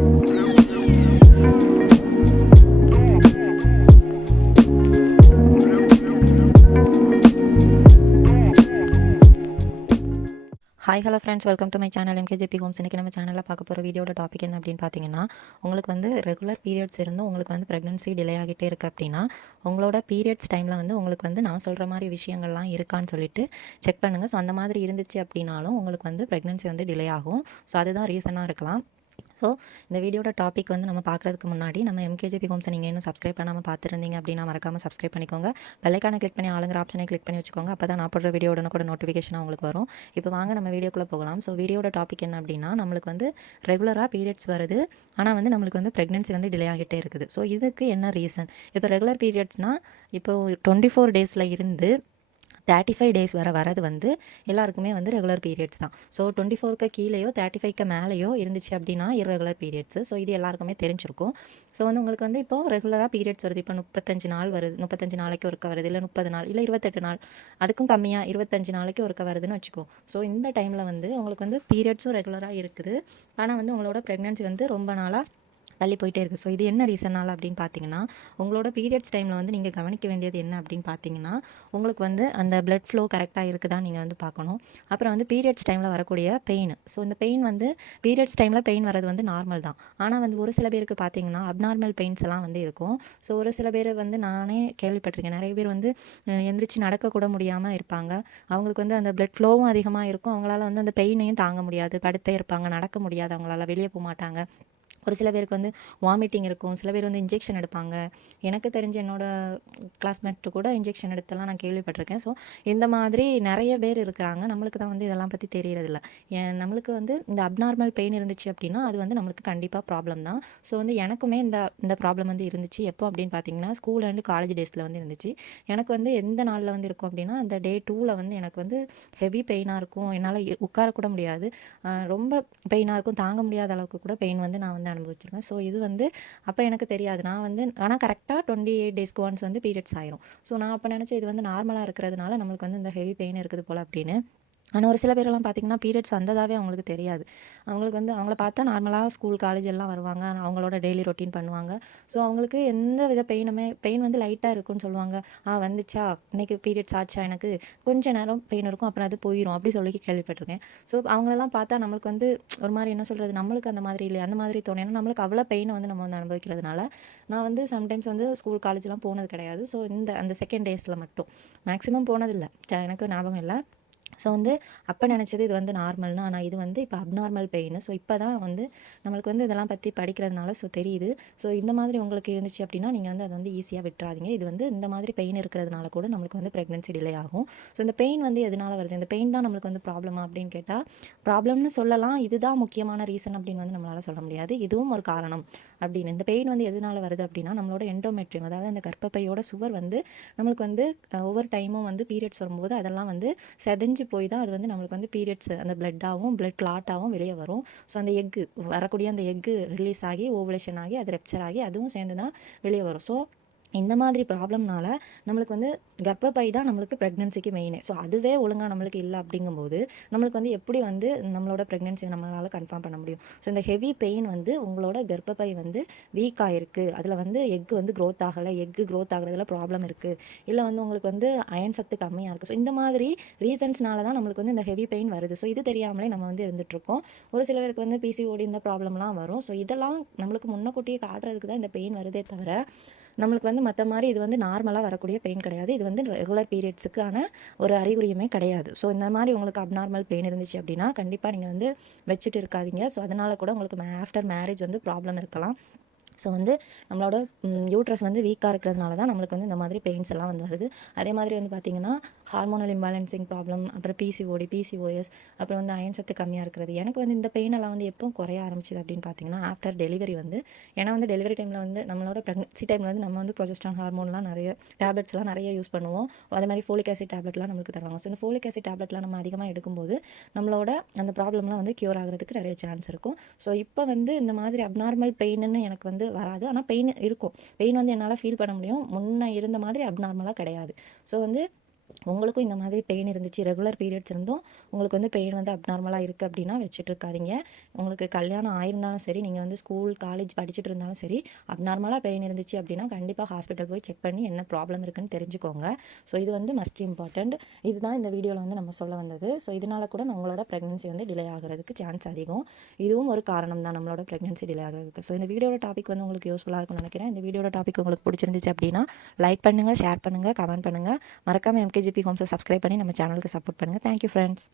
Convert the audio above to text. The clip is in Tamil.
Hi hello friends, welcome to my channel MKJP homes. இன்றைக்கி நம்ம சேனலில் பார்க்க போகிற வீடியோட டாபிக் என்ன அப்படின்னு பார்த்தீங்கன்னா, உங்களுக்கு வந்து ரெகுலர் பீரியட்ஸ் இருந்தும் உங்களுக்கு வந்து ப்ரெக்னன்சி டிலே ஆகிட்டே இருக்குது அப்படின்னா, உங்களோட பீரியட்ஸ் டைமில் வந்து உங்களுக்கு வந்து நான் சொல்கிற மாதிரி விஷயங்கள்லாம் இருக்கான்னு சொல்லிட்டு செக் பண்ணுங்கள். ஸோ அந்த மாதிரி இருந்துச்சு அப்படின்னாலும் உங்களுக்கு வந்து ப்ரெக்னன்சி வந்து டிலே ஆகும். ஸோ அதுதான் ரீசனாக இருக்கலாம். ஸோ இந்த வீடியோட டாபிக் வந்து நம்ம பார்க்குறதுக்கு முன்னாடி நம்ம எம்கேஜேபி ஹோம்ஸை நீங்கள் இன்னும் சப்ஸ்கிரைப் பண்ணாமல் பார்த்துருந்தீங்க அப்படின்னா மறக்காமல் சப்ஸ்கிரைப் பண்ணிக்கோங்க. பெல்லைக்கான கிளிக் பண்ணி ஆளுங்கிற ஆப்ஷனை கிளிக் பண்ணி வச்சுக்கோங்க. அப்போ தான் நான் போடுற வீடியோட கூட நோட்டிஃபிகேஷன் உங்களுக்கு வரும். இப்போ வாங்க நம்ம வீடியோக்குள்ளே போகலாம். ஸோ வீடியோட டாபிக் என்ன அப்படின்னா, நம்மளுக்கு வந்து ரெகுலராக பீரியட்ஸ் வருது, ஆனால் வந்து நம்மளுக்கு வந்து ப்ரெக்னன்சி வந்து டிலே ஆகிட்டே இருக்குது. ஸோ இதுக்கு என்ன ரீசன்? இப்போ ரெகுலர் பீரியட்ஸ்னால் இப்போ 24 டேஸில் இருந்து 35 டேஸ் வரது வந்து எல்லாருக்குமே வந்து ரெகுலர் பீரியட்ஸ் தான். ஸோ 24க்கு கீழேயோ 35க்கு மேலேயோ இருந்துச்சு அப்படின்னா இர்ரெகுலர் பீரியட்ஸு. ஸோ இது எல்லாருக்குமே தெரிஞ்சிருக்கும். ஸோ வந்து உங்களுக்கு வந்து இப்போ ரெகுலராக பீரியட்ஸ் வருது. இப்போ 35 நாள் வருது, 35 நாளைக்கு ஒருக்க வருது, இல்லை 30 நாள், இல்லை 28 நாள், அதுக்கும் கம்மியாக 25 நாளைக்கு ஒருக்க வருதுன்னு வச்சுக்கோ. ஸோ இந்த டைமில் வந்து உங்களுக்கு வந்து பீரியட்ஸும் ரெகுலராக இருக்குது, ஆனால் வந்து உங்களோட ப்ரெக்னன்சி வந்து ரொம்ப நாளாக தள்ளி போயிட்டே இருக்குது. ஸோ இது என்ன ரீசனால் அப்படின்னு பார்த்தீங்கன்னா, உங்களோட பீரியட்ஸ் டைமில் வந்து நீங்கள் கவனிக்க வேண்டியது என்ன அப்படின்னு பார்த்தீங்கன்னா, உங்களுக்கு வந்து அந்த பிளட் ஃப்ளோ கரெக்டாக இருக்குதான்னு நீங்கள் வந்து பார்க்கணும். அப்புறம் வந்து பீரியட்ஸ் டைமில் வரக்கூடிய பெயின். ஸோ இந்த பெயின் வந்து பீரியட்ஸ் டைமில் பெயின் வரது வந்து நார்மல் தான். ஆனால் வந்து ஒரு சில பேருக்கு பார்த்தீங்கன்னா அப்நார்மல் பெயின்ஸ் எல்லாம் வந்து இருக்கும். ஸோ ஒரு சில பேர் வந்து நானே கேள்விப்பட்டிருக்கேன். நிறைய பேர் வந்து எந்திரிச்சு நடக்கக்கூட முடியாமல் இருப்பாங்க. அவங்களுக்கு வந்து அந்த பிளட் ஃப்ளோவும் அதிகமாக இருக்கும். அவங்களால வந்து அந்த பெயினையும் தாங்க முடியாது. படுத்தே இருப்பாங்க, நடக்க முடியாது, அவங்களால வெளியே போக மாட்டாங்க. ஒரு சில பேருக்கு வந்து வாமிட்டிங் இருக்கும். சில பேர் வந்து இன்ஜெக்ஷன் எடுப்பாங்க. எனக்கு தெரிஞ்ச என்னோட கிளாஸ்மேட்டு கூட இன்ஜெக்ஷன் எடுத்தெல்லாம் நான் கேள்விப்பட்டிருக்கேன். ஸோ இந்த மாதிரி நிறைய பேர் இருக்கிறாங்க. நம்மளுக்கு தான் வந்து இதெல்லாம் பற்றி தெரியறதில்ல. நம்மளுக்கு வந்து இந்த அப்நார்மல் பெயின் இருந்துச்சு அப்படின்னா அது வந்து நம்மளுக்கு கண்டிப்பாக ப்ராப்ளம் தான். ஸோ வந்து எனக்குமே இந்த இந்த ப்ராப்ளம் வந்து இருந்துச்சு. எப்போ அப்படின்னு பார்த்தீங்கன்னா, ஸ்கூல் அண்ட் காலேஜ் டேஸில் வந்து இருந்துச்சு. எனக்கு வந்து எந்த நாளில் வந்து இருக்கும் அப்படின்னா, அந்த டே 2ல் வந்து எனக்கு வந்து ஹெவி பெயினாக இருக்கும். என்னால் உட்காரக்கூட முடியாது. ரொம்ப பெயினாக இருக்கும். தாங்க முடியாத அளவுக்கு கூட பெயின் வந்து நான் வந்து அனுபவிச்சிருக்கேன். ஸோ இது வந்து அப்போ எனக்கு தெரியாது. நான் வந்து ஆனால் கரெக்டாக 28 டேஸ்க்கு ஒன்ஸ் வந்து பீரியட்ஸ் ஆயிரும். ஸோ நான் அப்போ நினச்சேன், இது வந்து நார்மலாக இருக்கிறதுனால நம்மளுக்கு வந்து இந்த ஹெவி பெயின் இருக்குது போல் அப்படின்னு. ஆனால் ஒரு சில பேரெல்லாம் பார்த்திங்கன்னா பீரியட்ஸ் வந்ததாகவே அவங்களுக்கு தெரியாது. அவங்களுக்கு வந்து அவங்கள பார்த்தா நார்மலாக ஸ்கூல் காலேஜ் எல்லாம் வருவாங்க, அவங்களோட டெய்லி ரொட்டீன் பண்ணுவாங்க. ஸோ அவங்களுக்கு எந்த வித பெயின் வந்து லைட்டாக இருக்குன்னு சொல்லுவாங்க. வந்துச்சா இன்றைக்கி பீரியட்ஸ் ஆச்சா, எனக்கு கொஞ்சம் நேரம் பெயின் இருக்கும், அப்புறம் அது போயிடும் அப்படி சொல்லி கேள்விப்பட்டிருக்கேன். ஸோ அவங்களெல்லாம் பார்த்தா நம்மளுக்கு வந்து ஒரு மாதிரி என்ன சொல்கிறது, நம்மளுக்கு அந்த மாதிரி இல்லை, அந்த மாதிரி தோணும். ஏன்னா நம்மளுக்கு அவ்வளோ பெயினை வந்து நம்ம வந்து அனுபவிக்கிறதுனால நான் வந்து சம்டைம்ஸ் வந்து ஸ்கூல் காலேஜ்லாம் போனது கிடையாது. ஸோ அந்த செகண்ட் டேஸில் மட்டும், மேக்ஸிமம் போனதில்லை, எனக்கு ஞாபகம் இல்லை. ஸோ வந்து அப்போ நினச்சது இது வந்து நார்மல்னு. ஆனால் இது வந்து இப்போ அப்நார்மல் பெயின். ஸோ இப்போ தான் வந்து நம்மளுக்கு வந்து இதெல்லாம் பற்றி படிக்கிறதுனால ஸோ தெரியுது. ஸோ இந்த மாதிரி உங்களுக்கு இருந்துச்சு அப்படின்னா நீங்கள் வந்து அதை வந்து ஈஸியாக விட்டுறாதீங்க. இது வந்து இந்த மாதிரி பெயின் இருக்கிறதுனால கூட நம்மளுக்கு வந்து ப்ரெக்னன்சி டிலே ஆகும். ஸோ இந்த பெயின் வந்து எதனால் வருது, இந்த பெயின் தான் நம்மளுக்கு வந்து ப்ராப்ளமா அப்படின்னு கேட்டால் ப்ராப்ளம்னு சொல்லலாம். இதுதான் முக்கியமான ரீசன் அப்படின்னு வந்து நம்மளால் சொல்ல முடியாது. இதுவும் ஒரு காரணம் அப்படின்னு. இந்த பெயின் வந்து எதனால் வருது அப்படின்னா, நம்மளோட எண்டோமெட்ரியம், அதாவது அந்த கர்ப்பப்பையோட சுவர் வந்து நம்மளுக்கு வந்து ஒவ்வொரு டைமும் வந்து பீரியட்ஸ் வரும்போது அதெல்லாம் வந்து செதஞ்சு போய் தான் அது வந்து நம்மளுக்கு வந்து பீரியட்ஸ் அந்த பிளட்டாகவும் பிளட் கிளாட்டாகவும் வெளியே வரும். ஸோ அந்த எக்கு வரக்கூடிய அந்த எக்கு ரிலீஸ் ஆகி ஓவுலேஷன் ஆகி அது ரெப்சர் ஆகி அதுவும் சேர்ந்து தான் வெளியே வரும். ஸோ இந்த மாதிரி ப்ராப்ளம்னால நம்மளுக்கு வந்து கர்ப்பப்பை தான் நம்மளுக்கு ப்ரெக்னன்சிக்கு மெயினே. ஸோ அதுவே ஒழுங்காக நம்மளுக்கு இல்லை அப்படிங்கும்போது நம்மளுக்கு வந்து எப்படி வந்து நம்மளோட ப்ரெக்னன்சியை நம்மளால் கன்ஃபார்ம் பண்ண முடியும்? ஸோ இந்த ஹெவி பெயின் வந்து உங்களோட கர்ப்பப்பை வந்து வீக் ஆகிருக்கு, அதில் வந்து எக்கு வந்து க்ரோத் ஆகலை, எக்கு க்ரோத் ஆகிறதுல ப்ராப்ளம் இருக்குது, இல்லை வந்து உங்களுக்கு வந்து அயன் சத்து கம்மியாக இருக்குது. ஸோ இந்த மாதிரி ரீசன்ஸ்னால தான் நம்மளுக்கு வந்து இந்த ஹெவி பெயின் வருது. ஸோ இது தெரியாமலே நம்ம வந்து இருந்துகிட்ருக்கோம். ஒரு சில பேருக்கு வந்து பிசிஓடி இந்த ப்ராப்ளம்லாம் வரும். ஸோ இதெல்லாம் நம்மளுக்கு முன்னக்கூட்டியே காட்டுறதுக்கு தான் இந்த பெயின் வருதே தவிர நம்மளுக்கு வந்து மற்ற மாதிரி இது வந்து நார்மலாக வரக்கூடிய பெயின் கிடையாது. இது வந்து ரெகுலர் பீரியட்ஸுக்கான ஒரு அறிகுறியுமே கிடையாது. ஸோ இந்த மாதிரி உங்களுக்கு அப்நார்மல் பெயின் இருந்துச்சு அப்படின்னா கண்டிப்பாக நீங்கள் வந்து வச்சுட்டு இருக்காதீங்க. ஸோ அதனால் கூட உங்களுக்கு ஆஃப்டர் மேரேஜ் வந்து ப்ராப்ளம் இருக்கலாம். ஸோ வந்து நம்மளோட யூட்ரஸ் வந்து வீக்காக இருக்கிறதுனால தான் நம்மளுக்கு வந்து இந்த மாதிரி பெயின்ஸ் எல்லாம் வந்து வருது. அதே மாதிரி வந்து பார்த்திங்கன்னா ஹார்மோனல் இம்பேலன்சிங் ப்ராப்ளம், அப்புறம் பிசிஓடி, பிசிஓஎஸ், அப்புறம் வந்து அயன் சத்து கம்மியாக இருக்கிறது. எனக்கு வந்து இந்த பெயின் எல்லாம் வந்து எப்போ குறைய ஆரம்பிச்சிது அப்படின்னு பார்த்தீங்கன்னா ஆஃப்டர் டெலிவரி வந்து. ஏன்னா வந்து டெலிவரி டைமில் வந்து நம்மளோட ப்ரெக்னன்சி டைமில் வந்து நம்ம வந்து ப்ரொஜெஸ்ட்ரான் ஹார்மோன்லாம் நிறைய டேப்லெட்ஸ்லாம் நிறைய யூஸ் பண்ணுவோம். அதே மாதிரி ஃபோலிக் ஆசிட் டேப்லெட்லாம் நம்மளுக்கு தருவாங்க. ஸோ இந்த ஃபோலிக் ஆசிட் டேப்லெட்லாம் நம்ம அதிகமாக எடுக்கும்போது நம்மளோட அந்த ப்ராப்ளம்லாம் வந்து க்யூர் ஆகிறதுக்கு நிறைய சான்ஸ் இருக்கும். ஸோ இப்போ வந்து இந்த மாதிரி அப்நார்மல் பெயின்னு எனக்கு வந்து வராது. ஆனால் பெயின் இருக்கும். பெயின் வந்து என்னால் ஃபீல் பண்ண முடியும். முன்ன இருந்த மாதிரி அப்நார்மலாக கிடையாது. ஸோ வந்து உங்களுக்கும் இந்த மாதிரி பெயின் இருந்துச்சு, ரெகுலர் பீரியட்ஸ் இருந்தும் உங்களுக்கு வந்து பெயின் வந்து அப்நார்மலாக இருக்குது அப்படின்னா வச்சுட்டு இருக்காதீங்க. உங்களுக்கு கல்யாணம் ஆயிருந்தாலும் சரி, நீங்கள் வந்து ஸ்கூல் காலேஜ் படிச்சுட்டு இருந்தாலும் சரி, அப்நார்மலாக பெயின் இருந்துச்சு அப்படின்னா கண்டிப்பாக ஹாஸ்பிட்டல் போய் செக் பண்ணி என்ன ப்ராப்ளம் இருக்குன்னு தெரிஞ்சுக்கோங்க. ஸோ இது வந்து மஸ்ட் இம்பார்ட்டண்ட். இதுதான் இந்த வீடியோவில் வந்து நம்ம சொல்ல வந்தது. ஸோ இதனால் கூட நம்மளோட ப்ரெக்னன்சி வந்து டிலே ஆகிறதுக்கு சான்ஸ் அதிகம். இதுவும் ஒரு காரணம் தான் நம்மளோட ப்ரெக்னன்சி டிலே ஆகிறதுக்கு. ஸோ இந்த வீடியோட டாபிக் வந்து உங்களுக்கு யூஸ்ஃபுல்லாக இருக்கும்னு நினைக்கிறேன். இந்த வீடியோட டாபிக் உங்களுக்கு பிடிச்சிருந்துச்சு அப்படின்னா லைக் பண்ணுங்கள், ஷேர் பண்ணுங்கள், கமெண்ட் பண்ணுங்கள். மறக்காமல் எம்கேஜிபி ஹோம்ஸை சப்ஸ்கிரைப் பண்ணி நம்ம சேனலுக்கு சப்போர்ட் பண்ணுங்கள். Thank you friends.